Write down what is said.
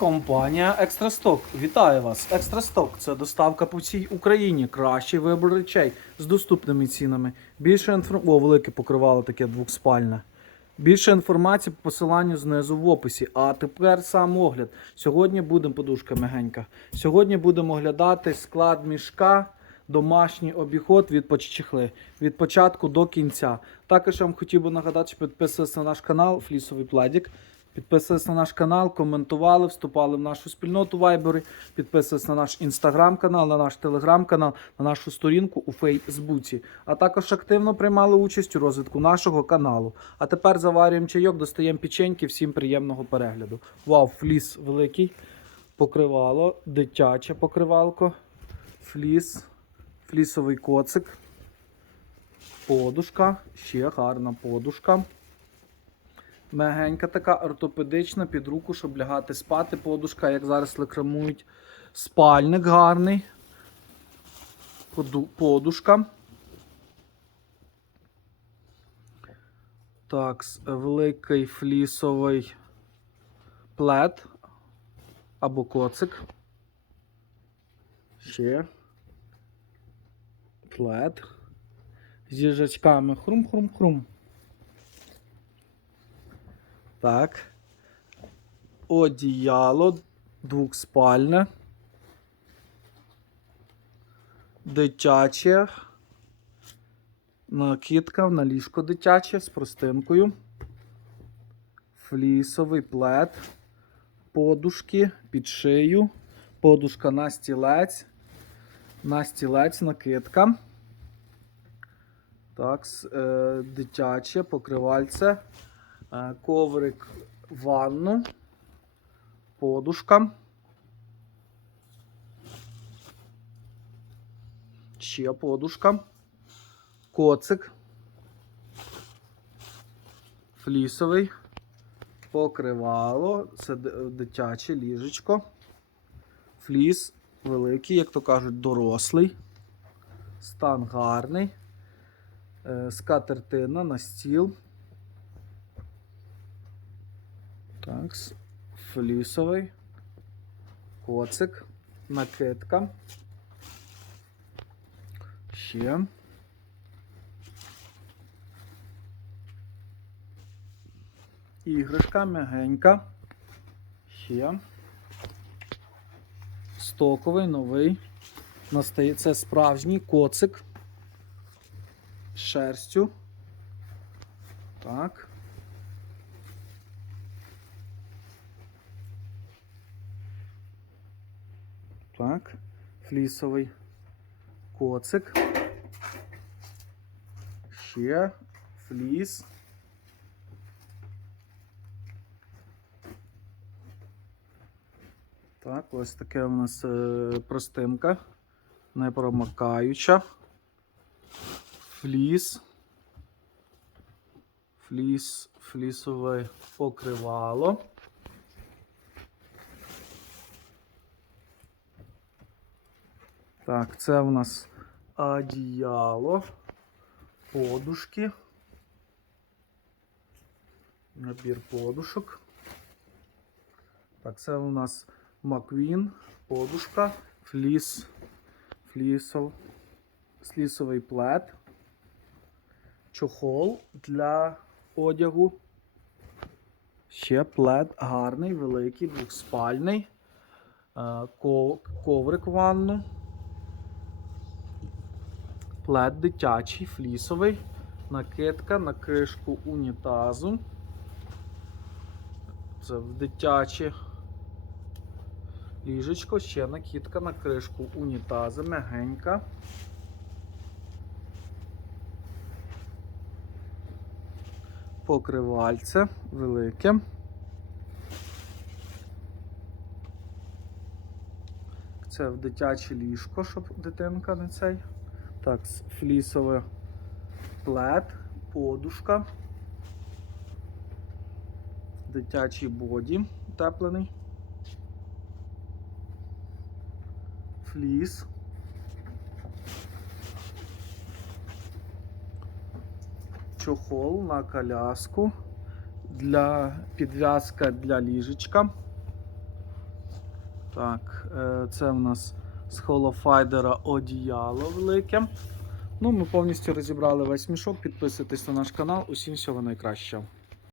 Компанія Екстрасток вітає вас. Екстрасток це доставка по всій Україні. Кращий вибір речей з доступними цінами. Більше інформації. О, велике покривало таке двохспальне. Більше інформації по посиланню знизу в описі. А тепер сам огляд. Сьогодні будемо подушка мягенька. Сьогодні будемо оглядати склад мішка. Домашній обіход від почехли від початку до кінця. Також я вам хотів би нагадати, що підписувалися на наш канал Флісовий Пладік. Підписувалися на наш канал, коментували, вступали в нашу спільноту Viber, підписувалися на наш інстаграм-канал, на наш телеграм-канал, на нашу сторінку у Фейсбуці. А також активно приймали участь у розвитку нашого каналу. А тепер заварюємо чайок, достаємо печеньки. Всім приємного перегляду. Вау, фліс великий. Покривало, дитяче покривалко, фліс, флісовий коцик, подушка, ще гарна подушка. Мегенька така ортопедична під руку, щоб лягати спати. Подушка, як зараз рекламують. Спальник гарний. Подушка. Так, великий флісовий плед або коцик. Ще. Плед. З їжачками. Хрум-хрум-хрум. Так. Одіяло двохспальне. Дитяче. Накидка на ліжко дитяче з простинкою. Флісовий плед. Подушки під шию. Подушка на стілець. На стілець накидка. Так, е, дитяче покривальце. Е, коврик ванну, подушка. Ще подушка, коцик, флісовий, покривало, це дитяче ліжечко, фліс великий, як то кажуть, дорослий, стан гарний, е, скатертина на стіл. Так, с- флісовий, коцик, накидка. Ще. Іграшка м'ягенька. Ще. Стоковий, новий. Це справжній коцик. Шерстю. Так. Так, флісовий коцик. Ще фліс. Так, ось таке у нас е, простинка. Непромокаюча. Фліс. Фліс, флісове покривало. Так, це у нас одіяло, подушки. Набір подушок. Так, це у нас Маквін, подушка, фліс, флісов, флісовий плед, чохол для одягу. Ще плед гарний, великий, двохспальний. Е, Коврик в ванну. Плед дитячий, флісовий, накидка на кришку унітазу. Це в дитяче ліжечко, ще накидка на кришку унітазу, мягенька. Покривальце велике. Це в дитяче ліжко, щоб дитинка не цей. Так, флісове плед, подушка, дитячий боді утеплений, фліс, чохол на коляску, для підв'язка для ліжечка. Так, е, це в нас з холофайдера одіяло велике. Ну, ми повністю розібрали весь мішок. Підписуйтесь на наш канал. Усім всього найкращого.